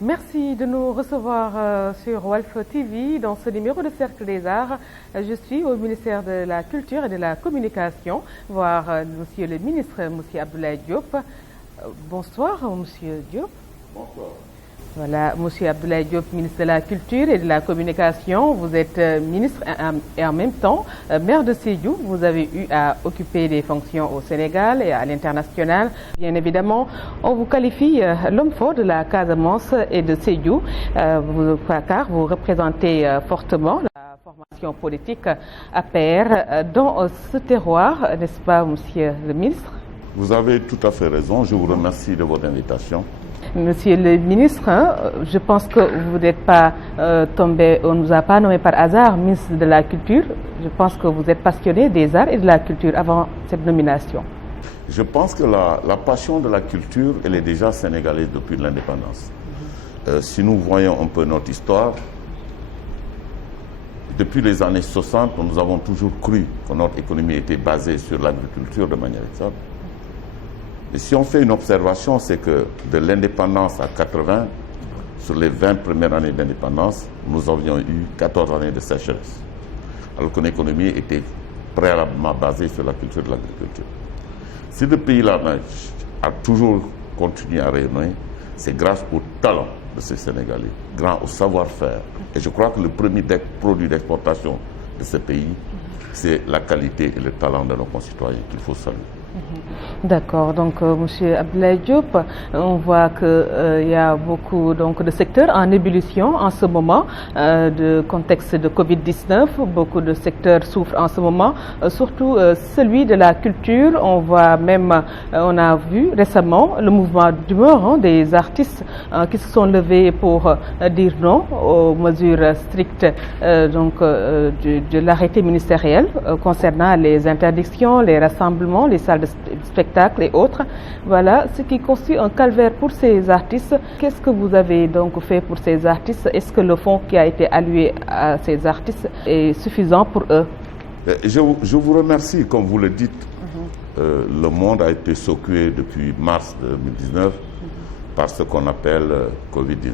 Merci de nous recevoir sur Walf TV dans ce numéro de Cercle des Arts. Je suis au ministère de la Culture et de la Communication, voir Monsieur le ministre, Monsieur Abdoulaye Diop. Bonsoir, Monsieur Diop. Bonsoir. Voilà, Monsieur Abdoulaye Diop, ministre de la Culture et de la Communication. Vous êtes ministre et en même temps maire de Sédhiou. Vous avez eu à occuper des fonctions au Sénégal et à l'international. Bien évidemment, on vous qualifie l'homme fort de la Casamance et de Sédhiou, car vous représentez fortement la formation politique APR dans ce terroir, n'est-ce pas, Monsieur le ministre? Vous avez tout à fait raison. Je vous remercie de votre invitation. Monsieur le ministre, je pense que vous n'êtes pas tombé, on ne nous a pas nommé par hasard ministre de la Culture. Je pense que vous êtes passionné des arts et de la culture avant cette nomination. Je pense que la passion de la culture, elle est déjà sénégalaise depuis l'indépendance. Si nous voyons un peu notre histoire, depuis les années 60, nous avons toujours cru que notre économie était basée sur l'agriculture de manière exacte. Et si on fait une observation, c'est que de l'indépendance à 80, sur les 20 premières années d'indépendance, nous avions eu 14 années de sécheresse. Alors que l'économie était préalablement basée sur la culture de l'agriculture. Si le pays-là a toujours continué à rayonner, c'est grâce au talent de ces Sénégalais, grâce au savoir-faire. Et je crois que le premier produit d'exportation de ce pays, c'est la qualité et le talent de nos concitoyens qu'il faut saluer. D'accord, donc Monsieur Abdoulaye Diop, on voit qu'il y a beaucoup de secteurs en ébullition en ce moment, de contexte de Covid-19, beaucoup de secteurs souffrent en ce moment, surtout celui de la culture. On voit même, on a vu récemment le mouvement d'humeur des artistes qui se sont levés pour dire non aux mesures strictes de l'arrêté ministériel concernant les interdictions, les rassemblements, les salles de spectacles et autres. Voilà, ce qui constitue un calvaire pour ces artistes. Qu'est-ce que vous avez donc fait pour ces artistes? Est-ce que le fonds qui a été alloué à ces artistes est suffisant pour eux? Je vous remercie, comme vous le dites. Le monde a été secoué depuis mars 2019 par ce qu'on appelle Covid-19.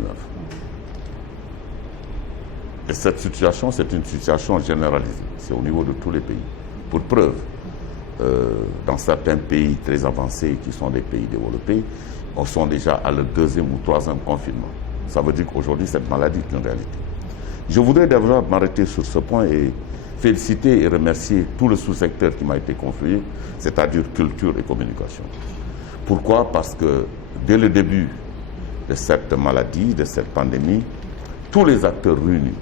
Et cette situation, c'est une situation généralisée. C'est au niveau de tous les pays. Pour preuve, dans certains pays très avancés qui sont des pays développés, on sont déjà à le 2e ou 3e confinement. Ça veut dire qu'aujourd'hui, cette maladie est une réalité. Je voudrais d'abord m'arrêter sur ce point et féliciter et remercier tout le sous-secteur qui m'a été confié, c'est-à-dire culture et communication. Pourquoi? Parce que dès le début de cette maladie, de cette pandémie, tous les acteurs réunis,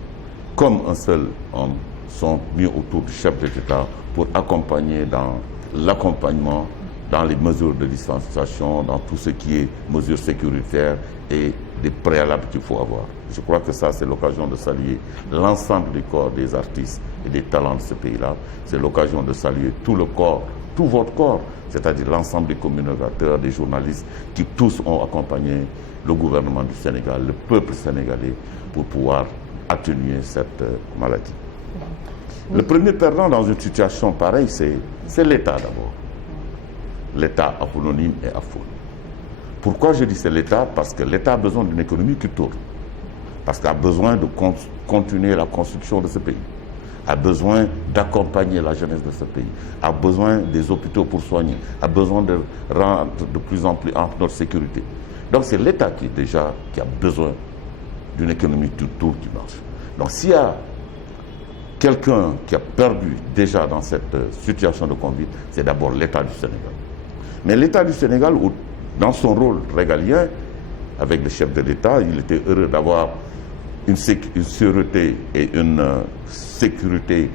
comme un seul homme, sont mis autour du chef de l'État pour accompagner dans l'accompagnement, dans les mesures de distanciation, dans tout ce qui est mesures sécuritaires et des préalables qu'il faut avoir. Je crois que ça, c'est l'occasion de saluer l'ensemble du corps des artistes et des talents de ce pays-là. C'est l'occasion de saluer tout le corps, tout votre corps, c'est-à-dire l'ensemble des communicateurs, des journalistes, qui tous ont accompagné le gouvernement du Sénégal, le peuple sénégalais, pour pouvoir atténuer cette maladie. Le premier perdant dans une situation pareille, c'est l'État d'abord. L'État apolonyme et aphone. Pourquoi je dis c'est l'État? Parce que l'État a besoin d'une économie qui tourne. Parce qu'il a besoin de continuer la construction de ce pays. A besoin d'accompagner la jeunesse de ce pays. A besoin des hôpitaux pour soigner. A besoin de rendre de plus en plus ample notre sécurité. Donc c'est l'État qui a besoin d'une économie qui tourne, qui marche. Donc s'il y a quelqu'un qui a perdu déjà dans cette situation de Covid, c'est d'abord l'État du Sénégal. Mais l'État du Sénégal, dans son rôle régalien, avec le chef de l'État, il était heureux d'avoir une sûreté et une sécurité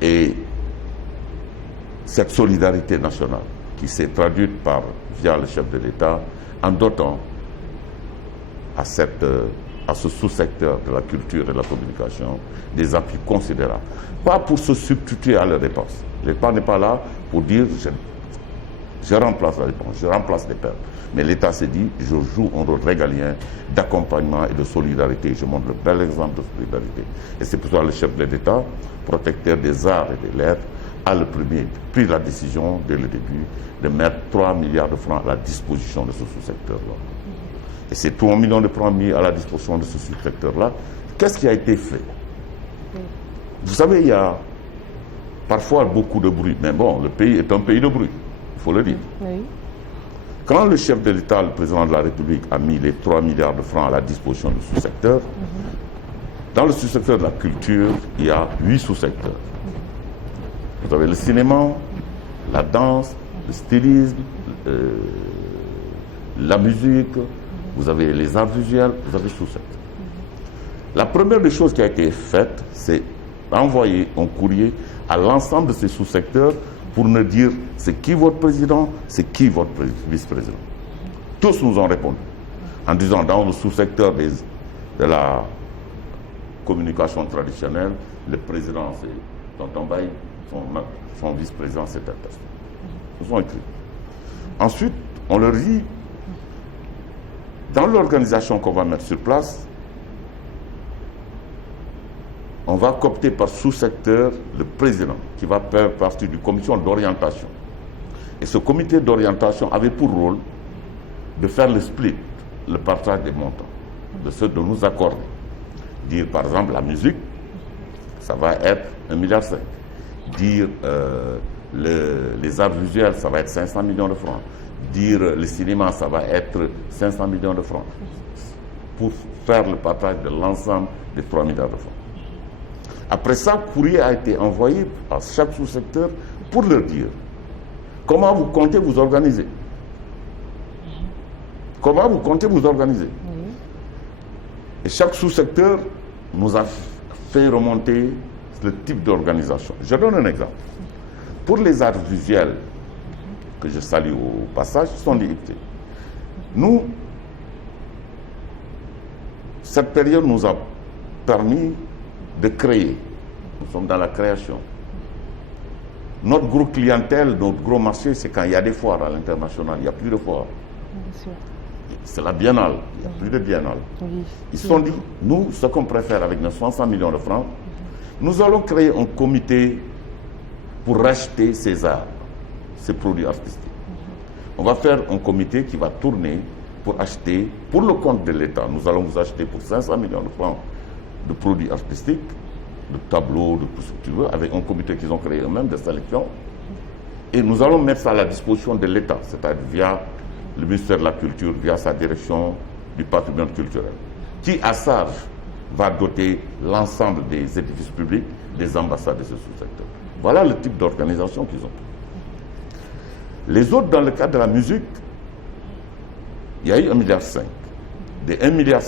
et cette solidarité nationale qui s'est traduite via le chef de l'État en dotant à ce sous-secteur de la culture et de la communication des appuis considérables. Pas pour se substituer à leurs dépenses. L'État n'est pas là pour dire Je remplace la dépense, je remplace les pertes. Mais l'État s'est dit, je joue un rôle régalien d'accompagnement et de solidarité. Je montre le bel exemple de solidarité. Et c'est pour ça que le chef de l'État, protecteur des arts et des lettres, a le premier pris la décision, dès le début, de mettre 3 milliards de francs à la disposition de ce sous-secteur-là. Et ces 3 millions de francs mis à la disposition de ce sous-secteur-là, qu'est-ce qui a été fait? Vous savez, il y a parfois beaucoup de bruit. Mais bon, le pays est un pays de bruit, il faut le dire. Oui. Quand le chef de l'État, le président de la République, a mis les 3 milliards de francs à la disposition du sous-secteur, dans le sous-secteur de la culture, il y a 8 sous-secteurs. Vous avez le cinéma, la danse, le stylisme, la musique, vous avez les arts visuels, vous avez sous-secteurs. La première des choses qui a été faite, c'est envoyer un courrier à l'ensemble de ces sous-secteurs pour nous dire c'est qui votre président, c'est qui votre vice-président. Tous nous ont répondu en disant dans le sous-secteur de la communication traditionnelle, le président c'est Tonton Baye, son vice-président c'est tel personne. Ils ont écrit. Ensuite, on leur dit dans l'organisation qu'on va mettre sur place, on va coopter par sous-secteur le président qui va faire partie d'une commission d'orientation. Et ce comité d'orientation avait pour rôle de faire le split, le partage des montants, de ceux de nous accorder. Dire par exemple la musique, ça va être 1,5 milliard. Dire les arts visuels, ça va être 500 millions de francs. Dire le cinéma, ça va être 500 millions de francs. Pour faire le partage de l'ensemble des 3 milliards de francs. Après ça, courrier a été envoyé à chaque sous-secteur pour leur dire comment vous comptez vous organiser. Comment vous comptez vous organiser. Et chaque sous-secteur nous a fait remonter le type d'organisation. Je donne un exemple. Pour les arts visuels, que je salue au passage, sont dit, nous, cette période nous a permis de créer. Nous sommes dans la création. Notre gros clientèle, notre gros marché, c'est quand il y a des foires à l'international. Il n'y a plus de foires. C'est la biennale. Il n'y a plus de biennale. Oui. Ils se sont dit, nous, ce qu'on préfère avec nos 500 millions de francs, nous allons créer un comité pour racheter ces arts, ces produits artistiques. On va faire un comité qui va tourner pour acheter, pour le compte de l'État. Nous allons vous acheter pour 500 millions de francs de produits artistiques, de tableaux, de tout ce que tu veux, avec un comité qu'ils ont créé eux-mêmes de sélection. Et nous allons mettre ça à la disposition de l'État, c'est-à-dire via le ministère de la Culture, via sa direction du patrimoine culturel, qui à charge va doter l'ensemble des édifices publics, des ambassades de ce sous-secteur. Voilà le type d'organisation qu'ils ont. Les autres, dans le cadre de la musique, il y a eu 1,5 milliard. Des 1,5 milliard,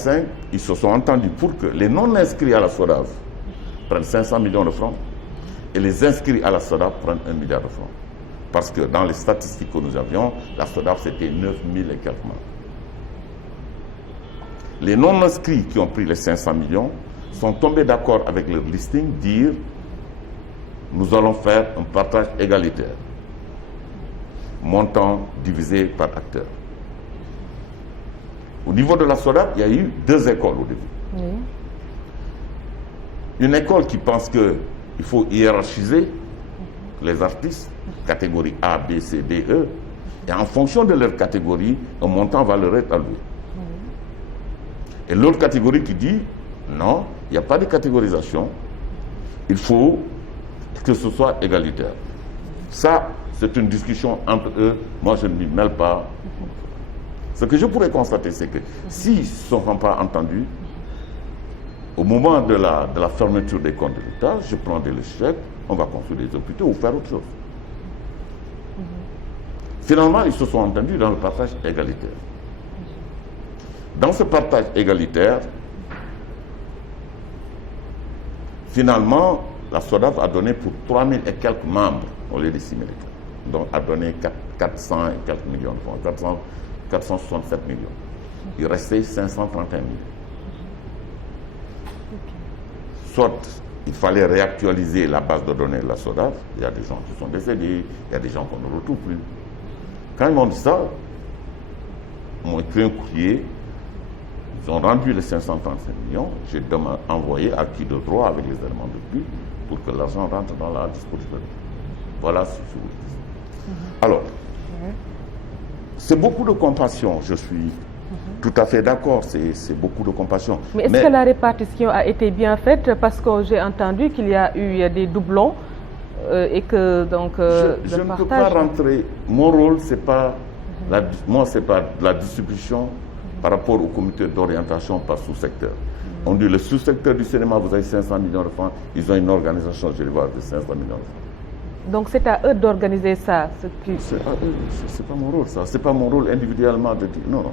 ils se sont entendus pour que les non-inscrits à la SODAV prennent 500 millions de francs et les inscrits à la SODAV prennent 1 milliard de francs. Parce que dans les statistiques que nous avions, la SODAV c'était 9 000 et quelques membres. Les non-inscrits qui ont pris les 500 millions sont tombés d'accord avec leur listing, dire nous allons faire un partage égalitaire, montant divisé par acteur. Au niveau de la SODAV, il y a eu 2 écoles au début. Oui. Une école qui pense qu'il faut hiérarchiser les artistes, catégorie A, B, C, D, E, et en fonction de leur catégorie, un montant va leur être alloué. Et l'autre catégorie qui dit, non, il n'y a pas de catégorisation, il faut que ce soit égalitaire. Ça, c'est une discussion entre eux, moi je ne m'y mêle pas. Ce que je pourrais constater, c'est que s'ils ne sont pas entendus, au moment de la fermeture des comptes de l'État, je prends des chèques, on va construire des hôpitaux ou faire autre chose. Finalement, ils se sont entendus dans le partage égalitaire. Dans ce partage égalitaire, finalement, la SODAV a donné pour 3 000 et quelques membres au lieu de 6 000 et quelques. Donc, a donné 400 et quelques millions de francs, 467 millions. Il restait 531 millions. Soit il fallait réactualiser la base de données de la SODAV, il y a des gens qui sont décédés, il y a des gens qu'on ne retrouve plus. Quand ils m'ont dit ça, ils m'ont écrit un courrier, ils ont rendu les 535 millions, j'ai envoyé à qui de droit avec les éléments de but pour que l'argent rentre dans la disponibilité. Voilà ce que je vous dis. Alors, c'est beaucoup de compassion, je suis tout à fait d'accord, c'est beaucoup de compassion. Mais est-ce que la répartition a été bien faite? Parce que j'ai entendu qu'il y a eu des doublons et que donc je ne peux pas rentrer. Mon rôle, c'est pas c'est pas la distribution par rapport au comité d'orientation par sous-secteur. On dit le sous-secteur du cinéma, vous avez 500 millions de francs, ils ont une organisation, je vais voir, de 500 millions de francs. Donc c'est à eux d'organiser ça. C'est pas mon rôle, ça. C'est pas mon rôle individuellement de dire non.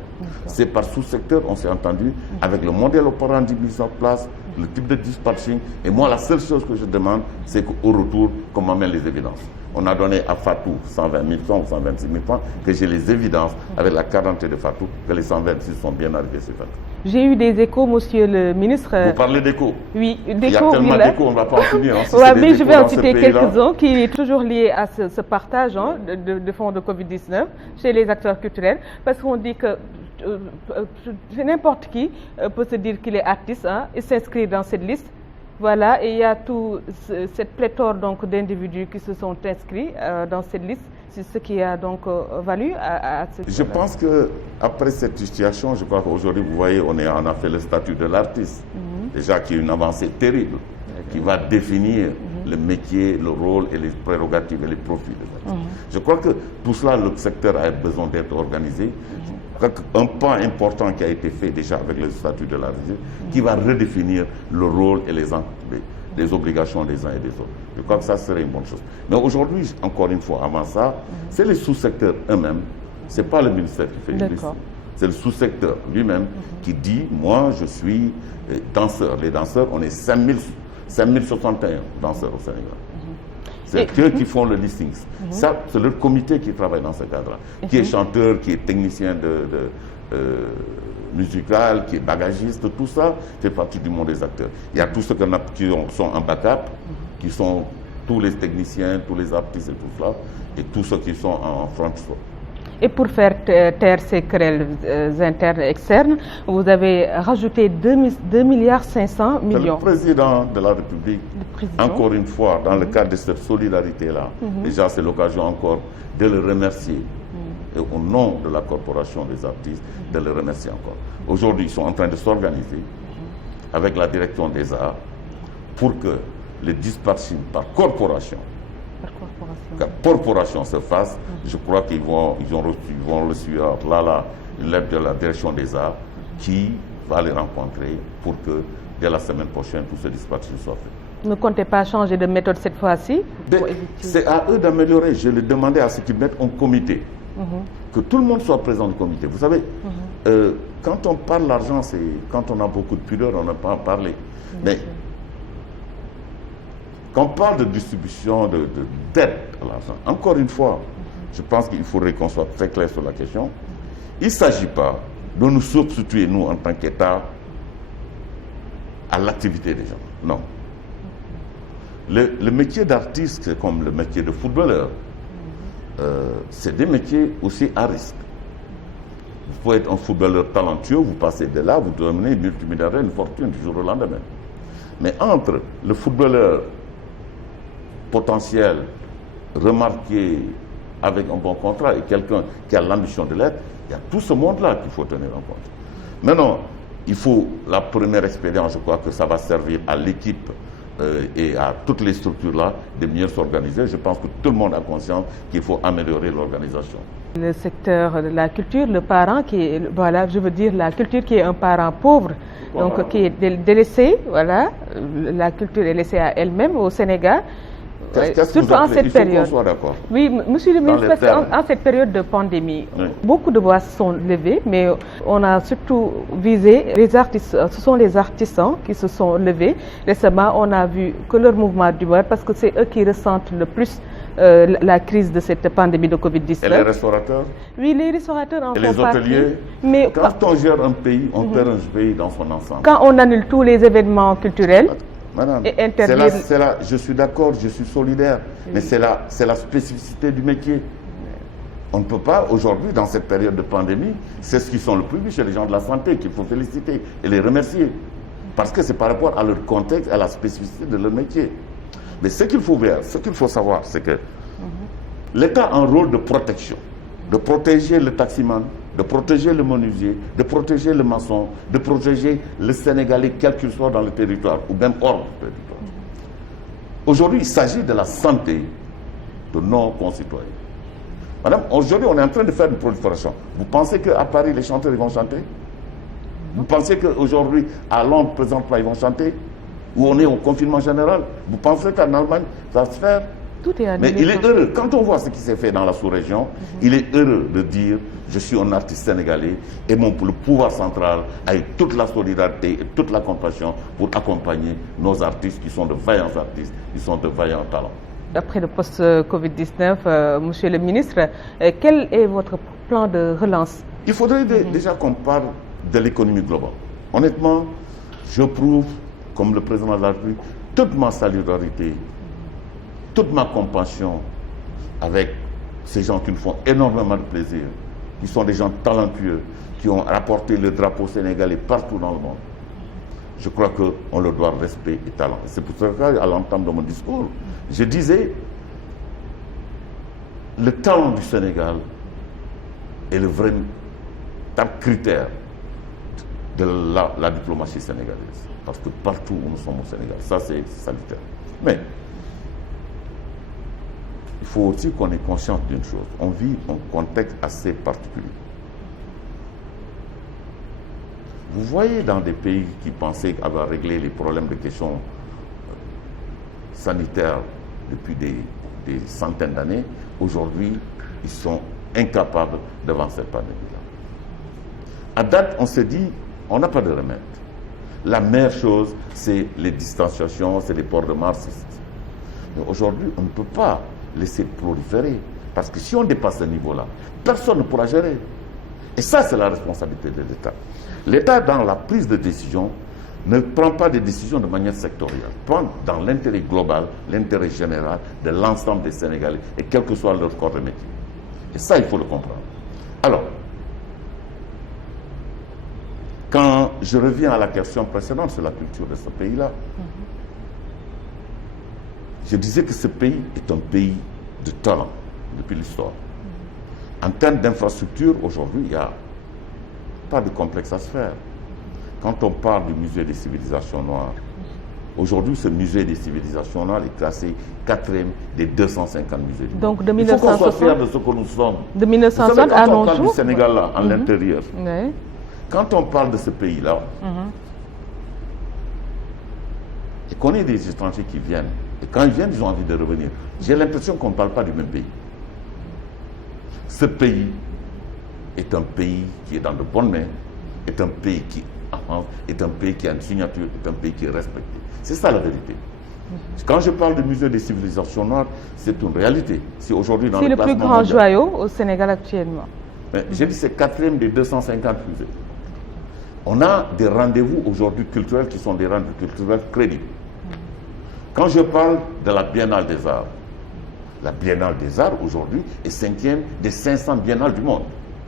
C'est par sous-secteur, on s'est entendu avec le modèle opérandi mis en place, le type de dispatching. Et moi, la seule chose que je demande, c'est qu'au retour, qu'on m'amène les évidences. On a donné à Fatou 120 000 francs ou 126 000 francs, que j'ai les évidences avec la carte d'identité de Fatou, que les 126 sont bien arrivés sur Fatou. J'ai eu des échos, monsieur le ministre. Vous parlez d'échos? Oui, d'échos. Il y a tellement d'échos, on ne va pas en finir. Si mais je vais en citer quelques-uns qui est toujours lié à ce partage de fonds de Covid-19 chez les acteurs culturels, parce qu'on dit que n'importe qui peut se dire qu'il est artiste et s'inscrire dans cette liste. Voilà, et il y a tout cette pléthore donc d'individus qui se sont inscrits dans cette liste. C'est ce qui a donc valu à ce. Je pense que après cette situation, je crois qu'aujourd'hui, vous voyez, on a fait le statut de l'artiste, déjà qui est une avancée terrible, qui va définir le métier, le rôle et les prérogatives et les profils des artistes. Je crois que tout cela, le secteur a besoin d'être organisé. Un pas important qui a été fait déjà avec le statut de l'artiste, qui va redéfinir le rôle et les obligations des uns et des autres. Je crois que ça serait une bonne chose. Mais aujourd'hui, encore une fois, avant ça, c'est les sous-secteurs eux-mêmes. Ce n'est pas le ministère qui fait une liste. C'est le sous-secteur lui-même qui dit, moi, je suis danseur. Les danseurs, on est 5061 danseurs au Sénégal. C'est eux qui font le listing. Ça, c'est le comité qui travaille dans ce cadre-là. Qui est chanteur, qui est technicien musical, qui est bagagiste, tout ça fait partie du monde des acteurs. Il y a tous ceux qui sont en backup, qui sont tous les techniciens, tous les artistes et tout cela, et tous ceux qui sont en front. Et pour faire taire ces querelles internes et externes, vous avez rajouté 2,5 milliards. C'est le président de la République, encore une fois, dans le cadre de cette solidarité-là. Déjà, c'est l'occasion encore de le remercier. Et au nom de la Corporation des artistes, de le remercier encore. Aujourd'hui, ils sont en train de s'organiser avec la direction des arts pour que les dispatching par corporation se fasse. Je crois qu'ils vont recevoir une lettre de la direction des arts qui va les rencontrer pour que dès la semaine prochaine tout ce dispatching soit fait. Ne comptez pas changer de méthode cette fois-ci? C'est à eux d'améliorer. Je les demandais à ce qu'ils mettent un comité. Que tout le monde soit présent au comité. Vous savez, quand on parle d'argent, c'est quand on a beaucoup de pudeur, on n'a pas à en parler. Mais quand on parle de distribution, d'aide à l'argent, encore une fois, je pense qu'il faudrait qu'on soit très clair sur la question. Il ne s'agit pas de nous substituer, nous, en tant qu'État, à l'activité des gens. Non. Le métier d'artiste, c'est comme le métier de footballeur. C'est des métiers aussi à risque. Vous pouvez être un footballeur talentueux, vous passez de là, vous devenez multimilliardaire, une fortune du jour au lendemain. Mais entre le footballeur potentiel, remarqué, avec un bon contrat, et quelqu'un qui a l'ambition de l'être, il y a tout ce monde-là qu'il faut tenir en compte. Maintenant, il faut la première expérience, je crois que ça va servir à l'équipe et à toutes les structures-là de mieux s'organiser. Je pense que tout le monde a conscience qu'il faut améliorer l'organisation. Le secteur de la culture, le parent qui est, voilà, je veux dire la culture qui est un parent pauvre, donc qui est délaissé, voilà, la culture est laissée à elle-même au Sénégal. Surtout en cette période. Oui, monsieur le ministre, parce qu'en cette période de pandémie, beaucoup de voix se sont levées, mais on a surtout visé les artistes. Ce sont les artisans qui se sont levés. Récemment, on a vu que leur mouvement d'humeur, parce que c'est eux qui ressentent le plus la crise de cette pandémie de Covid-19. Et les restaurateurs? Oui, les restaurateurs en font partie. Et les hôteliers? Mais quand on gère un pays, on perd un pays dans son ensemble. Quand on annule tous les événements culturels, madame, je suis d'accord, je suis solidaire, mais c'est la spécificité du métier. On ne peut pas, aujourd'hui, dans cette période de pandémie, c'est ce qui sont le plus riches, c'est les gens de la santé qu'il faut féliciter et les remercier. Parce que c'est par rapport à leur contexte, à la spécificité de leur métier. Mais ce qu'il faut voir, ce qu'il faut savoir, c'est que l'État a un rôle de protection, de protéger le taximan, de protéger le menuisier, de protéger le maçon, de protéger le Sénégalais, quel qu'il soit dans le territoire, ou même hors du territoire. Aujourd'hui, il s'agit de la santé de nos concitoyens. Madame, aujourd'hui, on est en train de faire une prolifération. Vous pensez qu'à Paris, les chanteurs ils vont chanter? Vous pensez qu'aujourd'hui, à Londres, présentement, ils vont chanter? Où on est au confinement général? Vous pensez qu'en Allemagne, ça va se faire? Tout est annulé. Mais il est heureux. Quand on voit ce qui s'est fait dans la sous-région, il est heureux de dire je suis un artiste sénégalais et le pouvoir central a eu toute la solidarité et toute la compassion pour accompagner nos artistes qui sont de vaillants artistes, qui sont de vaillants talents. Après le post-Covid-19, monsieur le ministre, quel est votre plan de relance? Il faudrait déjà qu'on parle de l'économie globale. Honnêtement, je prouve, comme le président de la République, toute ma solidarité, toute ma compassion avec ces gens qui nous font énormément de plaisir, qui sont des gens talentueux, qui ont rapporté le drapeau sénégalais partout dans le monde. Je crois qu'on leur doit respect et talent. C'est pour ça qu'à l'entame de mon discours, je disais, le talent du Sénégal est le vrai critère de la diplomatie sénégalaise. Parce que partout où nous sommes au Sénégal, ça c'est salutaire. Mais il faut aussi qu'on ait conscience d'une chose. On vit un contexte assez particulier. Vous voyez dans des pays qui pensaient avoir réglé les problèmes de questions sanitaires depuis des centaines d'années, aujourd'hui, ils sont incapables devant cette pandémie-là. À date, on s'est dit, on n'a pas de remède. La meilleure chose, c'est les distanciations, c'est les ports de Mars. Mais aujourd'hui, on ne peut pas laisser proliférer. Parce que si on dépasse ce niveau-là, personne ne pourra gérer. Et ça, c'est la responsabilité de l'État. L'État, dans la prise de décision, ne prend pas des décisions de manière sectorielle. Prend dans l'intérêt global, l'intérêt général de l'ensemble des Sénégalais, et quel que soit leur corps de métier. Et ça, il faut le comprendre. Alors, quand je reviens à la question précédente sur la culture de ce pays-là, je disais que ce pays est un pays de talent depuis l'histoire. En termes d'infrastructure, aujourd'hui, il n'y a pas de complexe à se faire. Quand on parle du musée des civilisations noires, aujourd'hui, ce musée des civilisations noires est classé 4e des 250 musées du monde. Donc de il faut qu'on soit 1960, fiers de ce que nous sommes. de 1960 Vous savez, à quand on nos parle jours. du Sénégal là, en l'intérieur, Oui. quand on parle de ce pays-là, et qu'on ait des étrangers qui viennent, et quand ils viennent, ils ont envie de revenir, j'ai l'impression qu'on ne parle pas du même pays. Ce pays est un pays qui est dans de bonnes mains, est un pays qui avance, est un pays qui a une signature, est un pays qui est respecté. C'est ça la vérité. Quand je parle du musée des civilisations noires, c'est une réalité. C'est aujourd'hui dans C'est le plus classement grand mondial. joyau au Sénégal actuellement. Mais j'ai dit c'est 4e des 250 musées. On a des rendez-vous aujourd'hui culturels qui sont des rendez-vous culturels crédibles. Quand je parle de la Biennale des Arts, la Biennale des Arts aujourd'hui est 5e des 500 biennales du monde.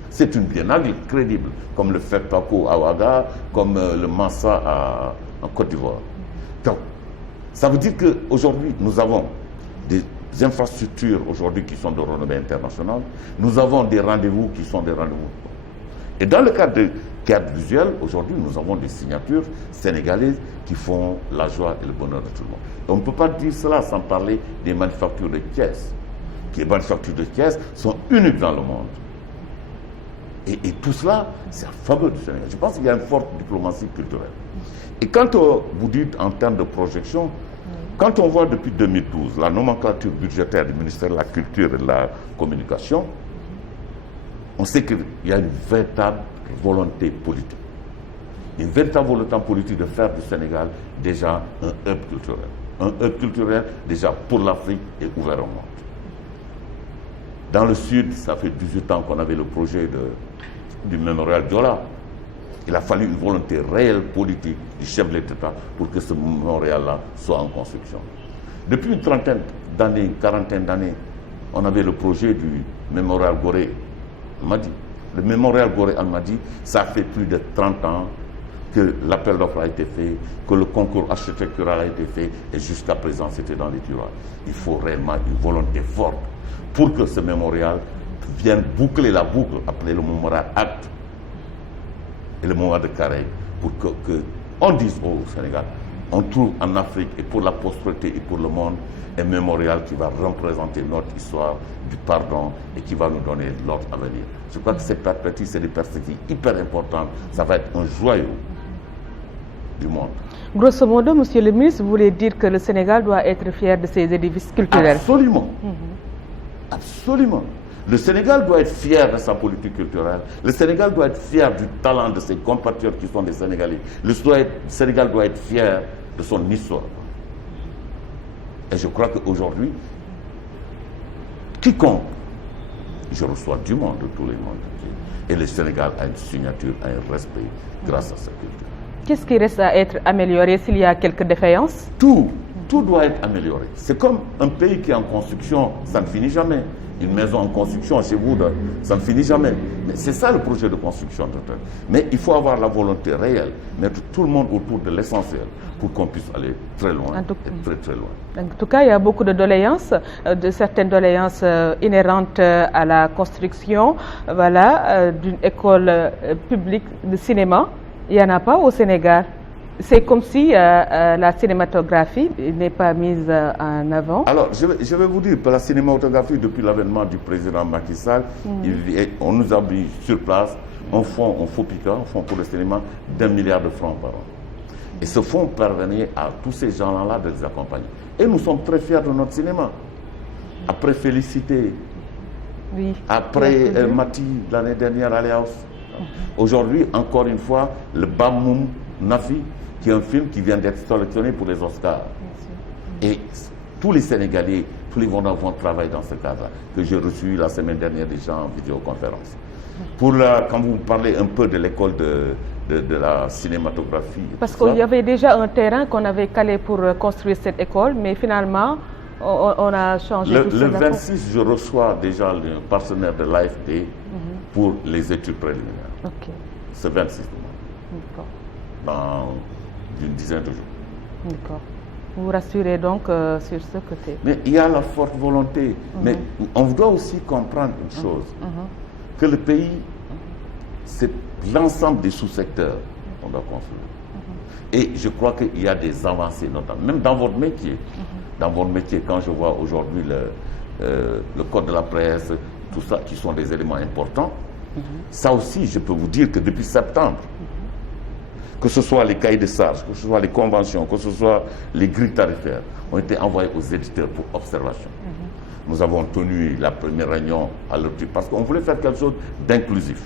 C'est une biennale crédible, comme le FEPACO à Ouaga, comme le Massa en Côte d'Ivoire. Donc, ça veut dire qu'aujourd'hui, nous avons des infrastructures aujourd'hui qui sont de renommée internationale. Nous avons des rendez-vous qui sont des rendez-vous. Et dans le cadre de cadre visuel, aujourd'hui, nous avons des signatures sénégalaises qui font la joie et le bonheur de tout le monde. Et on ne peut pas dire cela sans parler des manufactures de Thiès. Les manufactures de Thiès sont uniques dans le monde. Et tout cela, c'est un fameux du Sénégal. Je pense qu'il y a une forte diplomatie culturelle. Et quand vous dites en termes de projection, quand on voit depuis 2012 la nomenclature budgétaire du ministère de la Culture et de la Communication, on sait qu'il y a une véritable volonté politique. Une véritable volonté politique de faire du Sénégal déjà un hub culturel. Un hub culturel déjà pour l'Afrique et ouvert au monde. Dans le Sud, ça fait 18 ans qu'on avait le projet du mémorial Diola. Il a fallu une volonté réelle politique du chef de l'État pour que ce mémorial-là soit en construction. Depuis une trentaine d'années, une quarantaine d'années, on avait le projet du mémorial Gorée Almadies. Le mémorial Gorée Almadies, ça fait plus de 30 ans que l'appel d'offres a été fait, que le concours architectural a été fait, et jusqu'à présent, c'était dans les tiroirs. Il faut réellement une volonté forte pour que ce mémorial vienne boucler la boucle, appelé le mémorial Acte et le mémorial de Caraïbes, pour que on dise au Sénégal, on trouve en Afrique, et pour la postérité et pour le monde, un mémorial qui va représenter notre histoire du pardon et qui va nous donner l'ordre à venir. Je crois que ces perspectives, c'est des perspectives hyper importantes. Ça va être un joyau du monde. Grosso modo, Monsieur le ministre, vous voulez dire que le Sénégal doit être fier de ses édifices culturels? Absolument. Absolument. Le Sénégal doit être fier de sa politique culturelle. Le Sénégal doit être fier du talent de ses compatriotes qui sont des Sénégalais. Le Sénégal doit être fier de son histoire. Et je crois qu'aujourd'hui, quiconque, je reçois du monde, de tous les mondes. Et le Sénégal a une signature, a un respect grâce à sa culture. Qu'est-ce qui reste à être amélioré s'il y a quelques défaillances? Tout doit être amélioré. C'est comme un pays qui est en construction, ça ne finit jamais. Une maison en construction chez vous, ça ne finit jamais. Mais c'est ça le projet de construction. Mais il faut avoir la volonté réelle, mettre tout le monde autour de l'essentiel pour qu'on puisse aller très loin, très très loin. En tout cas, il y a beaucoup de doléances, de certaines doléances inhérentes à la construction, voilà, d'une école publique de cinéma. Il n'y en a pas au Sénégal. C'est comme si la cinématographie n'est pas mise en avant. Alors, je vais vous dire, pour la cinématographie, depuis l'avènement du président Macky Sall, on nous a mis sur place un fonds pour le cinéma d'1 milliard de francs par an. Et ce fonds pervenait à tous ces gens-là de les accompagner. Et nous sommes très fiers de notre cinéma. Après Félicité, après Mati, l'année dernière, Aléaos. Aujourd'hui, encore une fois, le Bamoum Nafi, qui est un film qui vient d'être sélectionné pour les Oscars. Et tous les Sénégalais, tous les vont travailler dans ce cadre-là, que j'ai reçu la semaine dernière déjà en vidéoconférence. Quand vous parlez un peu de l'école de la cinématographie. Parce qu'il y avait déjà un terrain qu'on avait calé pour construire cette école, mais finalement, on a changé tout ça. Le 26, je reçois déjà le partenaire de l'AFD pour les études préliminaires. Ok. Ce 26 D'accord. Dans une dizaine de jours. D'accord. Vous vous rassurez donc sur ce côté. Mais il y a la forte volonté. Mais on doit aussi comprendre une chose, que le pays, c'est l'ensemble des sous-secteurs qu'on doit construire. Et je crois qu'il y a des avancées, notamment, même dans votre métier. Dans votre métier, quand je vois aujourd'hui le code de la presse, tout ça, qui sont des éléments importants, ça aussi, je peux vous dire que depuis septembre, que ce soit les cahiers de charges, que ce soit les conventions, que ce soit les grilles tarifaires, ont été envoyés aux éditeurs pour observation. Nous avons tenu la première réunion à l'heure parce qu'on voulait faire quelque chose d'inclusif.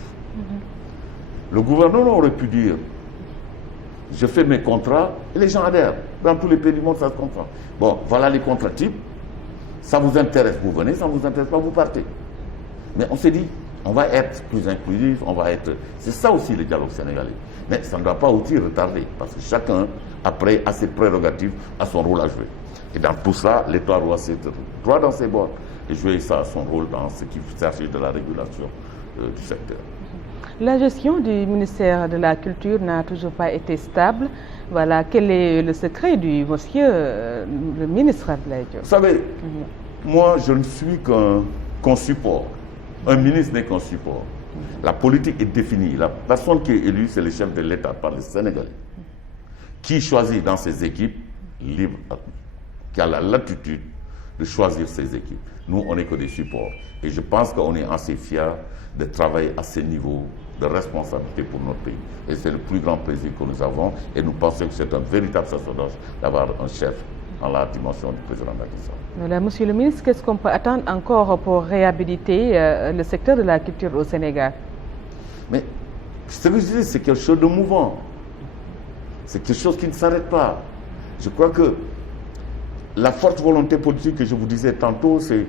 Le gouvernement aurait pu dire, je fais mes contrats et les gens adhèrent. Dans tous les pays du monde, ça se comprend. Bon, voilà les contrats types. Ça vous intéresse, vous venez. Ça ne vous intéresse pas, vous partez. Mais on s'est dit, on va être plus inclusif, c'est ça aussi le dialogue sénégalais. Mais ça ne doit pas aussi retarder, parce que chacun, après, a ses prérogatives, a son rôle à jouer. Et dans tout ça, l'État doit être droit dans ses bords et jouer ça, son rôle dans ce qui s'agit de la régulation du secteur. La gestion du ministère de la Culture n'a toujours pas été stable. Voilà, quel est le secret du monsieur, le ministre Abdoulaye Diop? Vous savez, moi, je ne suis qu'un support. Un ministre n'est qu'un support. La politique est définie. La personne qui est élue, c'est le chef de l'État par les Sénégalais, qui choisit dans ses équipes libres, qui a la latitude de choisir ses équipes. Nous, on n'est que des supports. Et je pense qu'on est assez fiers de travailler à ce niveau de responsabilité pour notre pays. Et c'est le plus grand plaisir que nous avons. Et nous pensons que c'est un véritable sacerdoce d'avoir un chef dans la dimension du président Macky Sall. Voilà, monsieur le ministre, qu'est-ce qu'on peut attendre encore pour réhabiliter le secteur de la culture au Sénégal? Mais ce que je dis, c'est quelque chose de mouvant. C'est quelque chose qui ne s'arrête pas. Je crois que la forte volonté politique que je vous disais tantôt, c'est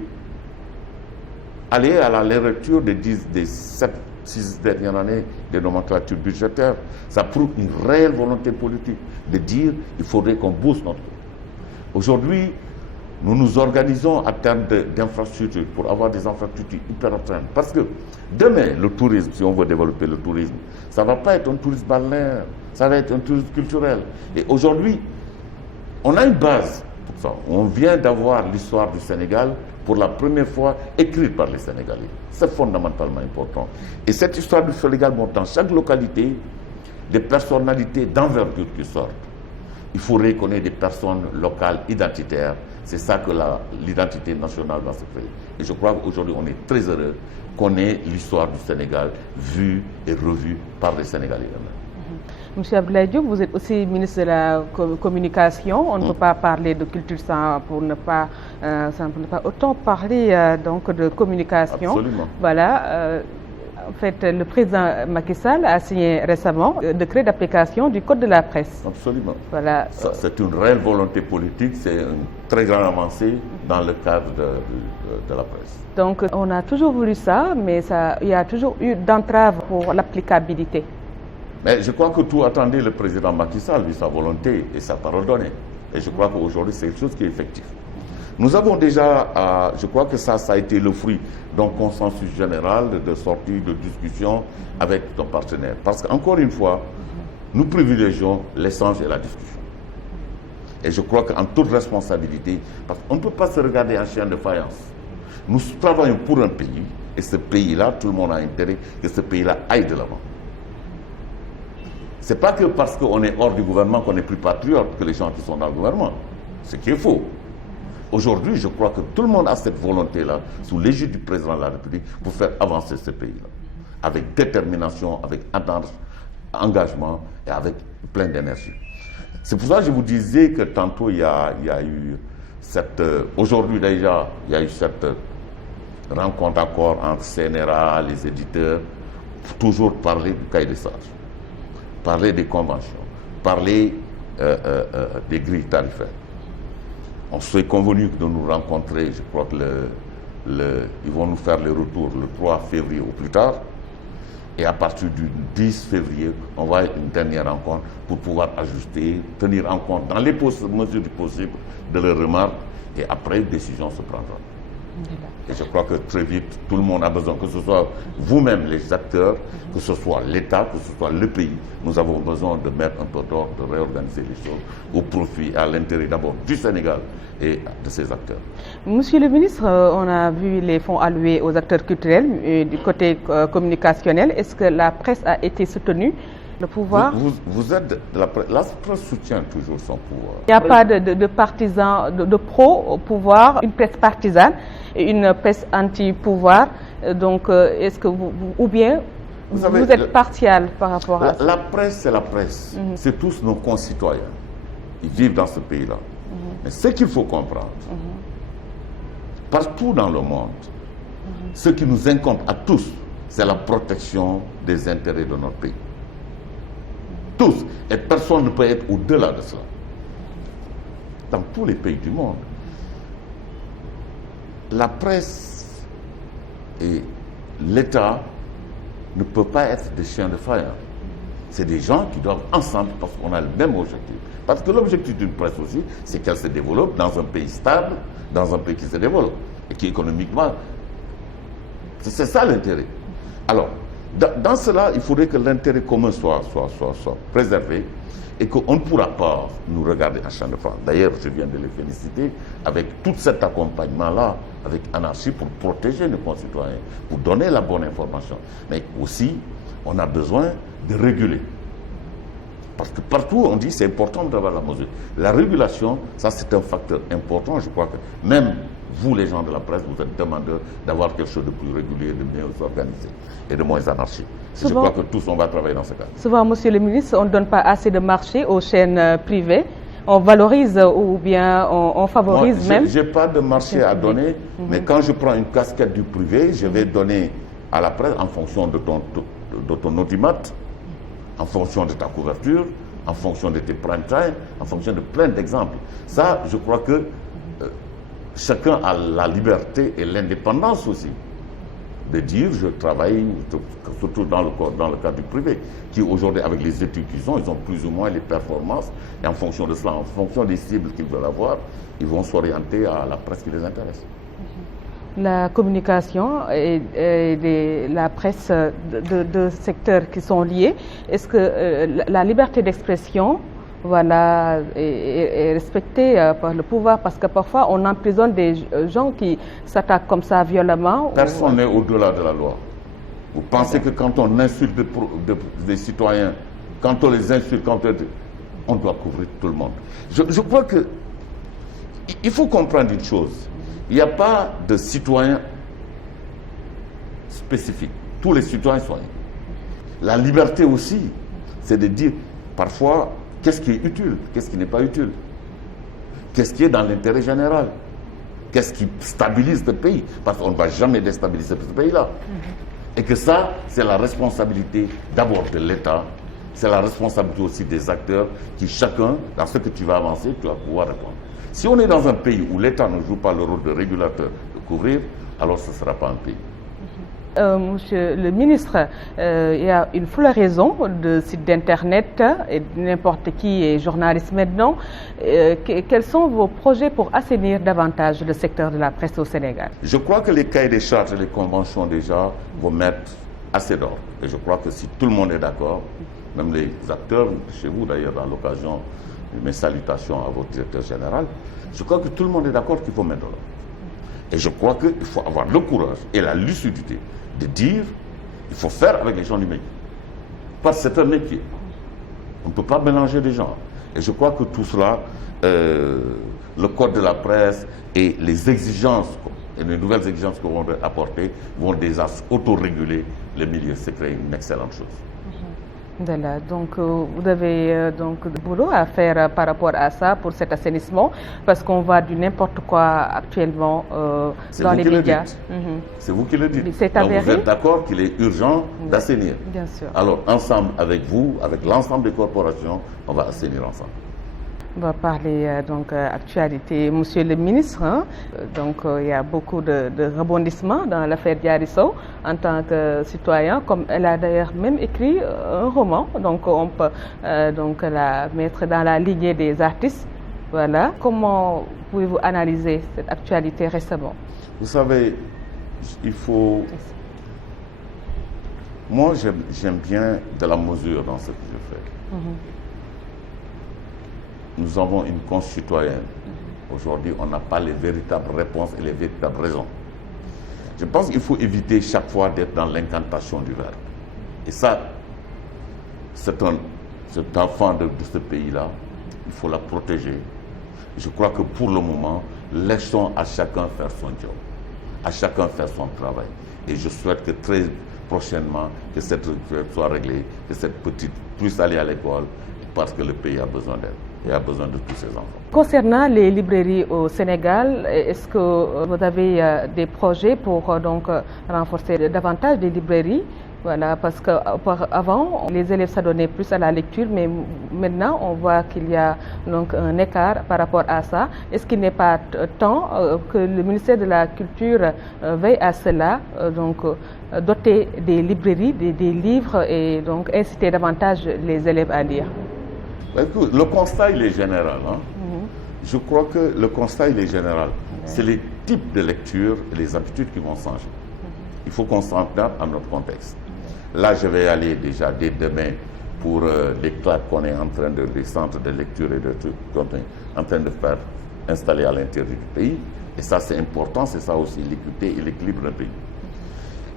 aller à la lecture des 7-6 dernières années des nomenclatures budgétaires. Ça prouve une réelle volonté politique de dire qu'il faudrait qu'on booste notre pays. Aujourd'hui, nous nous organisons à terme d'infrastructures pour avoir des infrastructures hyper entraînantes. Parce que demain, le tourisme, si on veut développer le tourisme, ça ne va pas être un tourisme balnéaire, ça va être un tourisme culturel. Et aujourd'hui, on a une base pour ça. On vient d'avoir l'histoire du Sénégal pour la première fois écrite par les Sénégalais. C'est fondamentalement important. Et cette histoire du Sénégal montre dans chaque localité des personnalités d'envergure qui sortent. Il faut reconnaître des personnes locales identitaires. C'est ça que l'identité nationale va se faire. Et je crois qu'aujourd'hui, on est très heureux qu'on ait l'histoire du Sénégal vue et revue par les Sénégalais eux-mêmes. Monsieur Abdoulaye Diop, vous êtes aussi ministre de la Communication. On ne peut pas parler de culture pour ne pas autant parler donc de communication. Absolument. Voilà. En fait, le président Macky Sall a signé récemment le décret d'application du Code de la presse. Absolument. Voilà. C'est une réelle volonté politique, c'est une très grande avancée dans le cadre de la presse. Donc, on a toujours voulu ça, mais il y a toujours eu d'entraves pour l'applicabilité. Mais je crois que tout attendait le président Macky Sall, vu sa volonté et sa parole donnée. Et je crois qu'aujourd'hui, c'est quelque chose qui est effectif. Nous avons déjà, je crois que ça a été le fruit d'un consensus général de sortie, de discussion avec nos partenaires. Parce qu'encore une fois, nous privilégions l'échange et la discussion. Et je crois qu'en toute responsabilité, parce qu'on ne peut pas se regarder en chien de faïence. Nous travaillons pour un pays, et ce pays-là, tout le monde a intérêt que ce pays-là aille de l'avant. Ce n'est pas que parce qu'on est hors du gouvernement qu'on est plus patriote que les gens qui sont dans le gouvernement. Ce qui est faux. Aujourd'hui, je crois que tout le monde a cette volonté-là, sous l'égide du président de la République, pour faire avancer ce pays-là. Avec détermination, avec engagement et avec plein d'énergie. C'est pour ça que je vous disais que tantôt, il y a eu cette... Aujourd'hui déjà, il y a eu cette rencontre d'accord entre CNRA, les éditeurs, pour toujours parler du cahier des sages, parler des conventions, parler des grilles tarifaires. On s'est convenu de nous rencontrer, je crois que ils vont nous faire le retour le 3 février au plus tard. Et à partir du 10 février, on va avoir une dernière rencontre pour pouvoir ajuster, tenir en compte dans les mesures du possible de leurs remarques. Et après, une décision se prendra. Et je crois que très vite, tout le monde a besoin, que ce soit vous-même les acteurs, que ce soit l'État, que ce soit le pays. Nous avons besoin de mettre un peu d'ordre, de réorganiser les choses au profit et à l'intérêt d'abord du Sénégal et de ses acteurs. Monsieur le ministre, on a vu les fonds alloués aux acteurs culturels du côté communicationnel. Est-ce que la presse a été soutenue? Le pouvoir. Vous êtes de la presse. La presse soutient toujours son pouvoir. Il n'y a pas de partisans, de pro au pouvoir, une presse partisane et une presse anti-pouvoir. Donc, est-ce que ou bien vous êtes partial par rapport à ça? La presse, c'est la presse. C'est tous nos concitoyens. Ils vivent dans ce pays-là. Mais ce qu'il faut comprendre, partout dans le monde, ce qui nous incombe à tous, c'est la protection des intérêts de notre pays. Tous. Et personne ne peut être au-delà de cela. Dans tous les pays du monde, la presse et l'État ne peuvent pas être des chiens de faïence. C'est des gens qui doivent ensemble, parce qu'on a le même objectif. Parce que l'objectif d'une presse aussi, c'est qu'elle se développe dans un pays stable, dans un pays qui se développe, et qui économiquement... C'est ça l'intérêt. Alors, dans cela, il faudrait que l'intérêt commun soit préservé et qu'on ne pourra pas nous regarder en champ de faïence. D'ailleurs, je viens de les féliciter avec tout cet accompagnement-là, avec Anarchie, pour protéger nos concitoyens, pour donner la bonne information. Mais aussi, on a besoin de réguler. Parce que partout, on dit que c'est important d'avoir la mesure. La régulation, ça c'est un facteur important. Je crois que même vous, les gens de la presse, vous êtes demandeurs d'avoir quelque chose de plus régulier, de mieux organisé et de moins anarchique. Je crois que tous, on va travailler dans ce cadre. Souvent, monsieur le ministre, on ne donne pas assez de marché aux chaînes privées. On valorise ou bien on favorise même. Je n'ai pas de marché à donner, mais quand je prends une casquette du privé, je vais donner à la presse en fonction de ton audimat, en fonction de ta couverture, en fonction de tes prime time, en fonction de plein d'exemples. Ça, je crois que chacun a la liberté et l'indépendance aussi de dire je travaille, surtout dans le cadre du privé, qui aujourd'hui, avec les études qu'ils ont, ils ont plus ou moins les performances, et en fonction de cela, en fonction des cibles qu'ils veulent avoir, ils vont s'orienter à la presse qui les intéresse. La communication et la presse de secteurs qui sont liés, est-ce que la liberté d'expression voilà, est respectée par le pouvoir? Parce que parfois on emprisonne des gens qui s'attaquent comme ça violemment. Personne n'est au-delà de la loi. Vous pensez que quand on insulte des citoyens, quand on les insulte, on doit couvrir tout le monde? Je crois que il faut comprendre une chose. Il n'y a pas de citoyens spécifiques. Tous les citoyens sont libres. La liberté aussi, c'est de dire parfois qu'est-ce qui est utile, qu'est-ce qui n'est pas utile, qu'est-ce qui est dans l'intérêt général, qu'est-ce qui stabilise le pays, parce qu'on ne va jamais déstabiliser ce pays-là. Et que ça, c'est la responsabilité d'abord de l'État, c'est la responsabilité aussi des acteurs qui chacun, dans ce que tu vas avancer, tu vas pouvoir répondre. Si on est dans un pays où l'État ne joue pas le rôle de régulateur, de couvrir, alors ce ne sera pas un pays. Monsieur le ministre, il y a une floraison de sites d'internet et n'importe qui est journaliste maintenant. Quels sont vos projets pour assainir davantage le secteur de la presse au Sénégal? Je crois que les cahiers des charges et les conventions déjà vont mettre assez d'ordre. Et je crois que si tout le monde est d'accord, même les acteurs, chez vous d'ailleurs, dans l'occasion, mes salutations à votre directeur général, je crois que tout le monde est d'accord qu'il faut mettre de l'ordre. Et je crois qu'il faut avoir le courage et la lucidité de dire il faut faire avec les gens du métier. Parce que c'est un métier. On ne peut pas mélanger les gens. Et je crois que tout cela, le code de la presse et les exigences, et les nouvelles exigences qu'on va apporter, vont déjà autoréguler le milieu. C'est une excellente chose. Voilà, donc vous avez donc du boulot à faire par rapport à ça pour cet assainissement, parce qu'on voit du n'importe quoi actuellement dans les médias. C'est vous qui le dites. C'est donc avéré. vous êtes d'accord qu'il est urgent d'assainir. Bien sûr. Alors ensemble avec vous, avec l'ensemble des corporations, on va assainir ensemble. On va parler donc actualité. Monsieur le ministre, donc il y a beaucoup de rebondissements dans l'affaire Diary Sow en tant que citoyen, comme elle a d'ailleurs même écrit un roman, donc on peut donc la mettre dans la lignée des artistes. Voilà. Comment pouvez-vous analyser cette actualité récemment? Vous savez, il faut... Moi, j'aime bien de la mesure dans ce que je fais. Nous avons une concitoyenne. Aujourd'hui, on n'a pas les véritables réponses et les véritables raisons. Je pense qu'il faut éviter chaque fois d'être dans l'incantation du verbe. Et ça, cet enfant de ce pays-là, il faut la protéger. Je crois que pour le moment, laissons à chacun faire son job, à chacun faire son travail. Et je souhaite que très prochainement, que cette soit réglée, que cette petite puisse aller à l'école, parce que le pays a besoin d'elle. Et a besoin de tous ses enfants. Concernant les librairies au Sénégal, est-ce que vous avez des projets pour donc renforcer davantage les librairies? Voilà, parce qu'avant, les élèves s'adonnaient plus à la lecture, mais maintenant, on voit qu'il y a donc un écart par rapport à ça. Est-ce qu'il n'est pas temps que le ministère de la Culture veille à cela, donc doter des librairies, des livres et donc inciter davantage les élèves à lire? Écoute, le constat, il est général. Je crois que le constat, il est général. C'est les types de lecture et les habitudes qui vont changer. Il faut qu'on s'adapte à notre contexte. Là, je vais aller déjà dès demain pour les classes qu'on est en train de, les centres de lecture et de trucs qu'on est en train de faire installer à l'intérieur du pays. Et ça, c'est important, c'est ça aussi l'équité et l'équilibre d'un pays.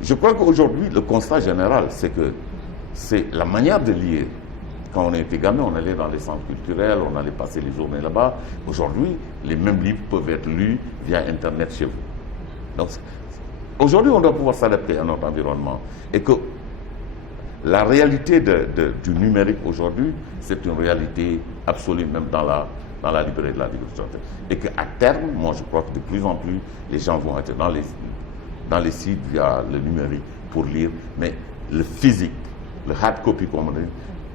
Je crois qu'aujourd'hui, le constat général, c'est que c'est la manière de lire. Quand on était gamin, on allait dans les centres culturels, on allait passer les journées là-bas. Aujourd'hui, les mêmes livres peuvent être lus via Internet chez vous. Donc, aujourd'hui, on doit pouvoir s'adapter à notre environnement. Et que la réalité du numérique aujourd'hui, c'est une réalité absolue, même dans la librairie de la littérature. Et qu'à terme, moi, je crois que de plus en plus, les gens vont être dans les sites via le numérique pour lire. Mais le physique, le hard copy, comme on dit,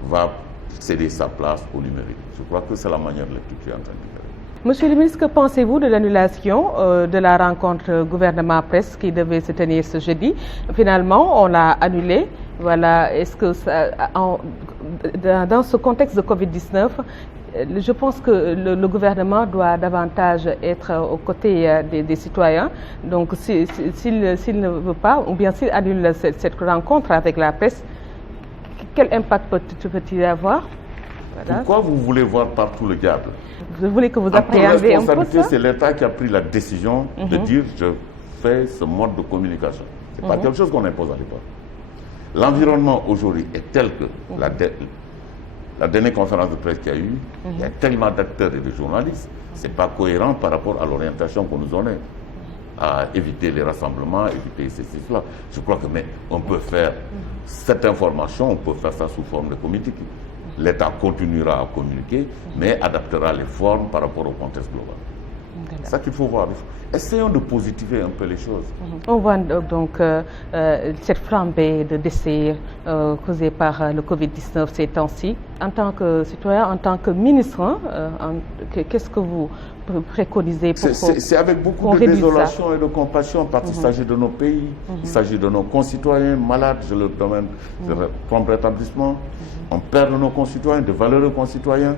va céder sa place au numérique. Je crois que c'est la manière de lecture qui est en train de faire. Monsieur le ministre, que pensez-vous de l'annulation de la rencontre gouvernement-presse qui devait se tenir ce jeudi? Finalement, on l'a annulée. Voilà. Est-ce que dans ce contexte de Covid-19, je pense que le gouvernement doit davantage être aux côtés des citoyens. Donc, s'il ne veut pas, ou bien s'il annule cette rencontre avec la presse, quel impact peut-il y avoir? Voilà. Pourquoi vous voulez voir partout le diable? Vous voulez que vous appréhendez un peu ça? C'est l'État qui a pris la décision de dire je fais ce mode de communication. Ce n'est pas quelque chose qu'on impose à l'époque. L'environnement aujourd'hui est tel que la dernière conférence de presse qu'il y a eu, il y a tellement d'acteurs et de journalistes, ce n'est pas cohérent par rapport à l'orientation qu'on nous donnait, à éviter les rassemblements, éviter ceci, cela. Je crois que mais on peut faire cette information, on peut faire ça sous forme de communiqué. L'État continuera à communiquer, mais adaptera les formes par rapport au contexte global. C'est ça qu'il faut voir. Essayons de positiver un peu les choses. On voit donc cette flambée de décès causée par le Covid-19 ces temps-ci. En tant que citoyen, en tant que ministre, qu'est-ce que vous préconisez pour C'est avec beaucoup de désolation et de compassion parce qu'il s'agit de nos pays, il s'agit de nos concitoyens malades, je le domaine de prompt rétablissement. On perd de nos concitoyens, de valeureux concitoyens.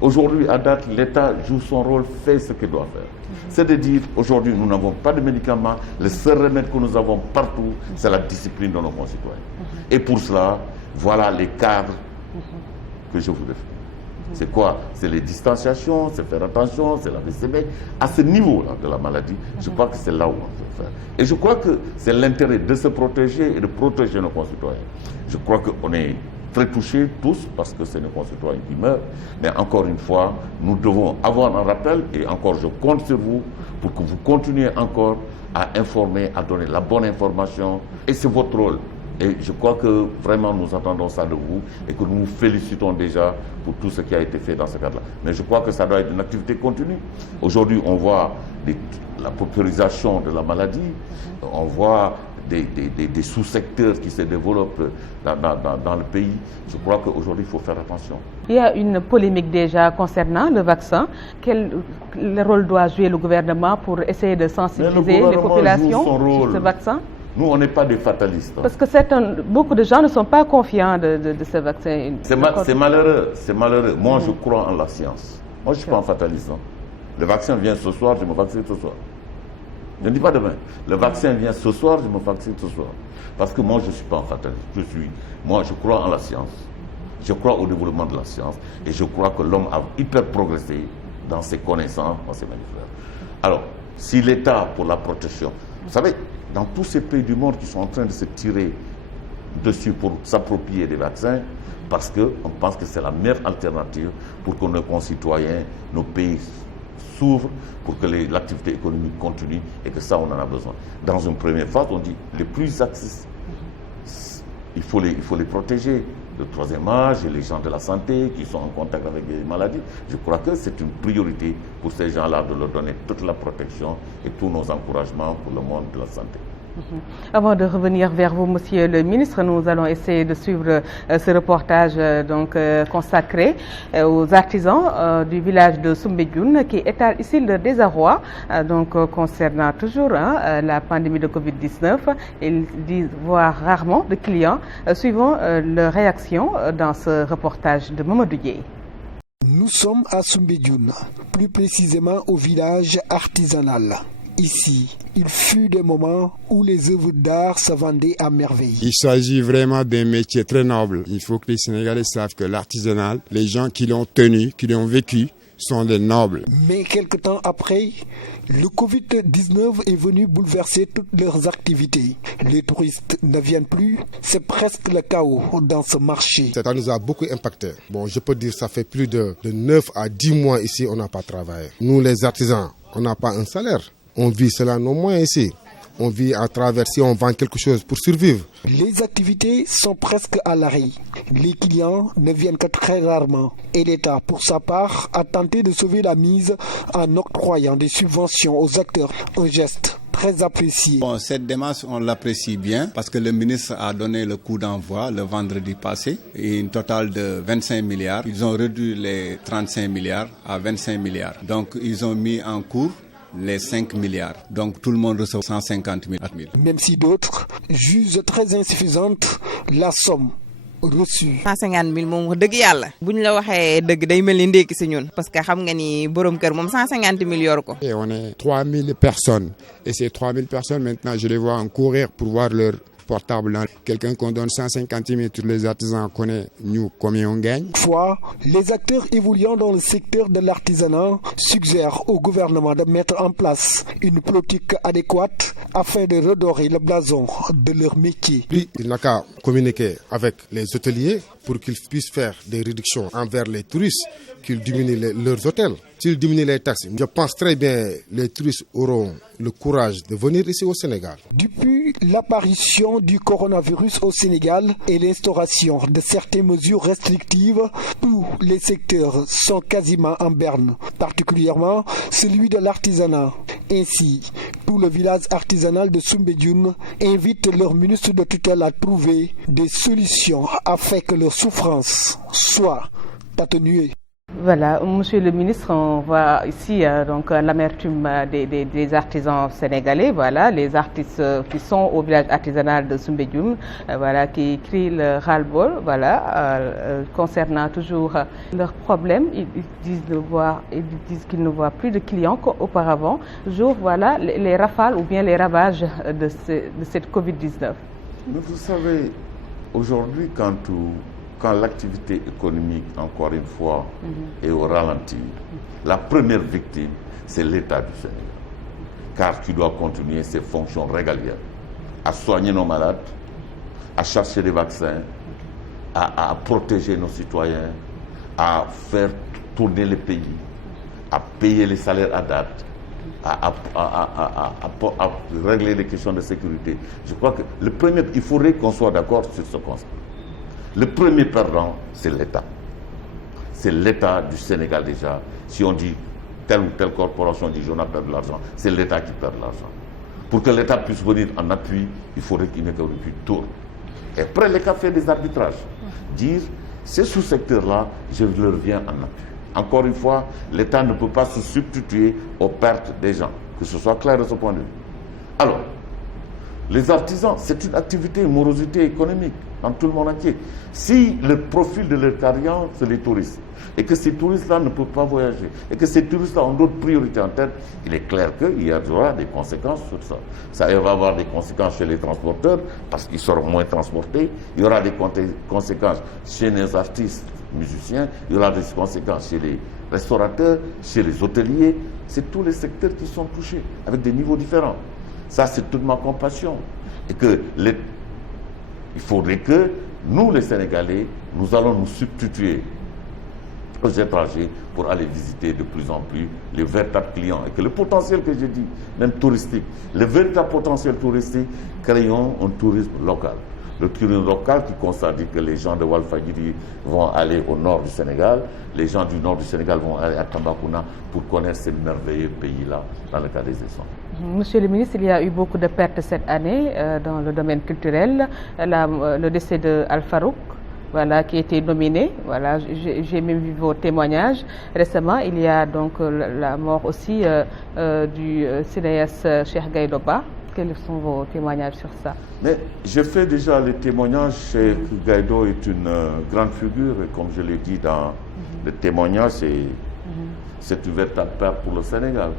Aujourd'hui, à date, l'État joue son rôle, fait ce qu'il doit faire. C'est de dire, aujourd'hui, nous n'avons pas de médicaments. Le seul remède que nous avons partout, c'est la discipline de nos concitoyens. Et pour cela, voilà les cadres que je vous défends. C'est quoi? C'est les distanciations, c'est faire attention, c'est la VCB. À ce niveau-là de la maladie, je crois que c'est là où on peut faire. Et je crois que c'est l'intérêt de se protéger et de protéger nos concitoyens. Je crois qu'on est très touchés tous parce que c'est nos concitoyens qui meurent. Mais encore une fois, nous devons avoir un rappel et encore je compte sur vous pour que vous continuiez encore à informer, à donner la bonne information. Et c'est votre rôle. Et je crois que vraiment nous attendons ça de vous et que nous vous félicitons déjà pour tout ce qui a été fait dans ce cadre-là. Mais je crois que ça doit être une activité continue. Aujourd'hui, on voit la paupérisation de la maladie, on voit des sous-secteurs qui se développent dans le pays. Je crois qu'aujourd'hui, il faut faire attention. Il y a une polémique déjà concernant le vaccin. Quel rôle doit jouer le gouvernement pour essayer de sensibiliser les populations sur ce vaccin? Nous, on n'est pas des fatalistes. Parce que beaucoup de gens ne sont pas confiants de ce vaccin. C'est malheureux, c'est malheureux. Moi, je crois en la science. Moi, je ne suis pas un fataliste. Le vaccin vient ce soir, je me vaccine ce soir. Je ne dis pas demain. Le vaccin vient ce soir, je me vaccine ce soir. Parce que moi, je ne suis pas un fataliste. Moi, je crois en la science. Je crois au développement de la science. Et je crois que l'homme a hyper progressé dans ses connaissances, dans ses manifestations. Alors, si l'État, pour la protection, vous savez, dans tous ces pays du monde qui sont en train de se tirer dessus pour s'approprier des vaccins, parce qu'on pense que c'est la meilleure alternative pour que nos concitoyens, nos pays s'ouvrent, pour que l'activité économique continue et que ça, on en a besoin. Dans une première phase, on dit les plus accessibles, il faut les protéger. Le troisième âge et les gens de la santé qui sont en contact avec des maladies. Je crois que c'est une priorité pour ces gens-là de leur donner toute la protection et tous nos encouragements pour le monde de la santé. Avant de revenir vers vous, Monsieur le ministre, nous allons essayer de suivre ce reportage consacré aux artisans du village de Soumbédioune qui étalent ici le désarroi concernant toujours la pandémie de Covid-19. Ils disent voir rarement de clients suivant leur réaction dans ce reportage de Mamadou Dieye. Nous sommes à Soumbédioune, plus précisément au village artisanal. Ici, il fut des moments où les œuvres d'art se vendaient à merveille. Il s'agit vraiment d'un métier très noble. Il faut que les Sénégalais savent que l'artisanal, les gens qui l'ont tenu, qui l'ont vécu, sont des nobles. Mais quelque temps après, le Covid-19 est venu bouleverser toutes leurs activités. Les touristes ne viennent plus, c'est presque le chaos dans ce marché. Ça nous a beaucoup impacté. Bon, je peux dire que ça fait plus de 9 à 10 mois ici, on n'a pas travaillé. Nous, les artisans, on n'a pas un salaire. On vit cela nos moyens ici. On vit à travers si on vend quelque chose pour survivre. Les activités sont presque à l'arrêt. Les clients ne viennent que très rarement. Et l'État, pour sa part, a tenté de sauver la mise en octroyant des subventions aux acteurs. Un geste très appréciée. Bon, cette démarche, on l'apprécie bien parce que le ministre a donné le coup d'envoi le vendredi passé, une totale de 25 milliards. Ils ont réduit les 35 milliards à 25 milliards. Donc, ils ont mis en cours les 5 milliards. Donc, tout le monde reçoit 150 000. Même si d'autres jugent très insuffisante la somme reçu. 150 000 moom wax dëgg yàlla buñ la waxee dëgg day mel ni ndékki si ñun parce que xam nga ni borom kër moom 150 000 yor ko. Et on est 3000 personnes et ces 3000 personnes maintenant je les vois en courir pour voir leur portable. Quelqu'un qu'on donne 150 000, tous les artisans connaissent nous combien on gagne. Toutefois, les acteurs évoluant dans le secteur de l'artisanat suggèrent au gouvernement de mettre en place une politique adéquate afin de redorer le blason de leur métier. Lui, il n'a qu'à communiquer avec les hôteliers pour qu'ils puissent faire des réductions envers les touristes, qu'ils diminuent leurs hôtels. S'ils diminuent les taxes, je pense très bien les touristes auront le courage de venir ici au Sénégal. Depuis l'apparition du coronavirus au Sénégal et l'instauration de certaines mesures restrictives, tous les secteurs sont quasiment en berne, particulièrement celui de l'artisanat. Ainsi, tout le village artisanal de Soumbédioune invite leur ministre de tutelle à trouver des solutions afin que leur souffrance soit atténuée. Voilà, Monsieur le ministre, on voit ici donc l'amertume des artisans sénégalais, voilà, les artistes qui sont au village artisanal de Soumbédioune, voilà, qui crient le ras-le-bol, voilà, concernant toujours leurs problèmes. Ils disent qu'ils ne voient plus de clients qu'auparavant. Toujours, voilà, les rafales ou bien les ravages de cette Covid-19. Mais vous savez, aujourd'hui, quand l'activité économique, encore une fois, est au ralenti, la première victime, c'est l'État du Sénégal. Car tu dois continuer ses fonctions régaliennes, à soigner nos malades, à chercher des vaccins, à protéger nos citoyens, à faire tourner le pays, à payer les salaires à date, à régler les questions de sécurité. Je crois que il faudrait qu'on soit d'accord sur ce constat. Le premier perdant, c'est l'État. C'est l'État du Sénégal déjà. Si on dit telle ou telle corporation dit on a perdu de l'argent, c'est l'État qui perd de l'argent. Pour que l'État puisse venir en appui, il faudrait qu'il n'ait qu'un tour. Et après, l'État fait des arbitrages. Dire, ces sous-secteurs-là, je leur viens en appui. Encore une fois, l'État ne peut pas se substituer aux pertes des gens. Que ce soit clair de ce point de vue. Alors, les artisans, c'est une activité, une morosité économique dans tout le monde entier. Si le profil de leur carrière, c'est les touristes, et que ces touristes-là ne peuvent pas voyager, et que ces touristes-là ont d'autres priorités en tête, il est clair qu'il y aura des conséquences sur ça. Ça va avoir des conséquences chez les transporteurs, parce qu'ils seront moins transportés. Il y aura des conséquences chez les artistes, musiciens. Il y aura des conséquences chez les restaurateurs, chez les hôteliers. C'est tous les secteurs qui sont touchés, avec des niveaux différents. Ça, c'est toute ma compassion. Et que il faudrait que nous, les Sénégalais, nous allons nous substituer aux étrangers pour aller visiter de plus en plus les véritables clients. Et que le potentiel que j'ai dit, même touristique, le véritable potentiel touristique, créons un tourisme local. Le tourisme local qui constate que les gens de Walfadjri vont aller au nord du Sénégal, les gens du nord du Sénégal vont aller à Tambacounda pour connaître ces merveilleux pays-là dans le cas des essais. Monsieur le ministre, il y a eu beaucoup de pertes cette année dans le domaine culturel. Le décès de Al-Farouk, voilà, qui a été nominé. Voilà, j'ai même vu vos témoignages. Récemment, il y a donc la mort aussi du cinéaste Cheikh Gaïdo Ba. Quels sont vos témoignages sur ça? Mais je fais déjà les témoignages. Cheikh Gaïdo est une grande figure, et comme je l'ai dit dans le témoignage, c'est une véritable perte pour le Sénégal.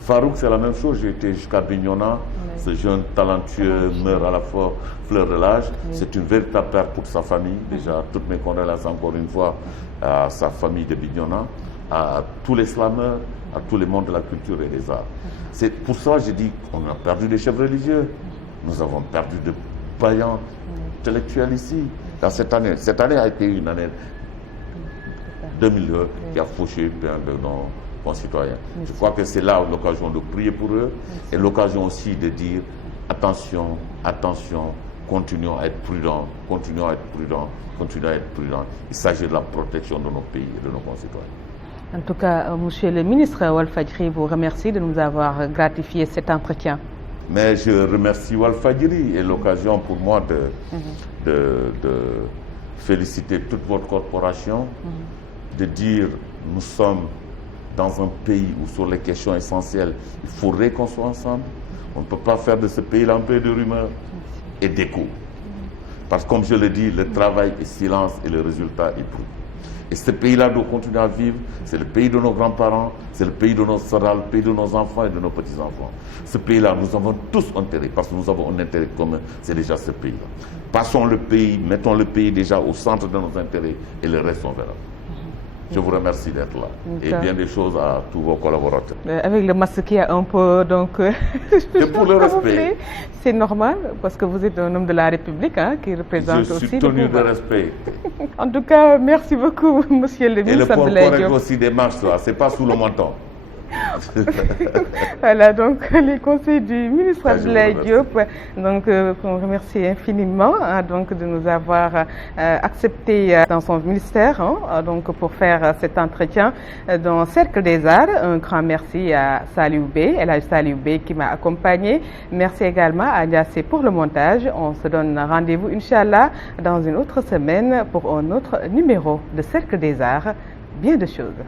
Farouk, c'est la même chose. J'ai été jusqu'à Bignona. Ce jeune talentueux meurt à la fleur de l'âge. C'est une véritable perte pour sa famille. Déjà, toutes mes condoléances encore une fois à sa famille de Bignona, à tous les slameurs, à tous les mondes de la culture et des arts. C'est pour ça que j'ai dit qu'on a perdu des chefs religieux. Nous avons perdu de vaillants intellectuels ici. Dans cette année. Cette année a été une année 2002 qui a fauché plein de nos concitoyens. Je crois que c'est là l'occasion de prier pour eux et l'occasion aussi de dire attention, attention, continuons à être prudents, continuons à être prudents, continuons à être prudents. Il s'agit de la protection de nos pays et de nos concitoyens. En tout cas, Monsieur le ministre, Walfadjri vous remercie de nous avoir gratifié cet entretien. Mais je remercie Walfadjri et l'occasion pour moi de féliciter toute votre corporation, de dire nous sommes dans un pays où sur les questions essentielles, il faudrait qu'on soit ensemble. On ne peut pas faire de ce pays un pays de rumeurs et d'écho. Parce que comme je le dis, le travail est silence et le résultat est bruit. Et ce pays-là doit continuer à vivre. C'est le pays de nos grands-parents, c'est le pays de nos sœurs, le pays de nos enfants et de nos petits-enfants. Ce pays-là, nous avons tous intérêt, parce que nous avons un intérêt commun, c'est déjà ce pays-là. Passons le pays, mettons le pays déjà au centre de nos intérêts et le reste on verra. Je vous remercie d'être là. Et bien des choses à tous vos collaborateurs. Avec le masque qui a un peu, donc... C'est pour le respect. C'est normal, parce que vous êtes un homme de la République, hein, qui représente aussi... Je suis tenu de respect. En tout cas, merci beaucoup, monsieur le ministre. Et le port correct aussi des marches, c'est pas sous le menton. Voilà, donc les conseils du ministre Abdoulaye Diop. Donc, on remercie infiniment donc, de nous avoir accepté dans son ministère donc, pour faire cet entretien dans le Cercle des Arts. Un grand merci à Saliou Bey, Elhadji Saliou Bey qui m'a accompagné. merci également à Ndiassé pour le montage. On se donne rendez-vous, Inch'Allah, dans une autre semaine pour un autre numéro de Cercle des Arts. Bien de choses.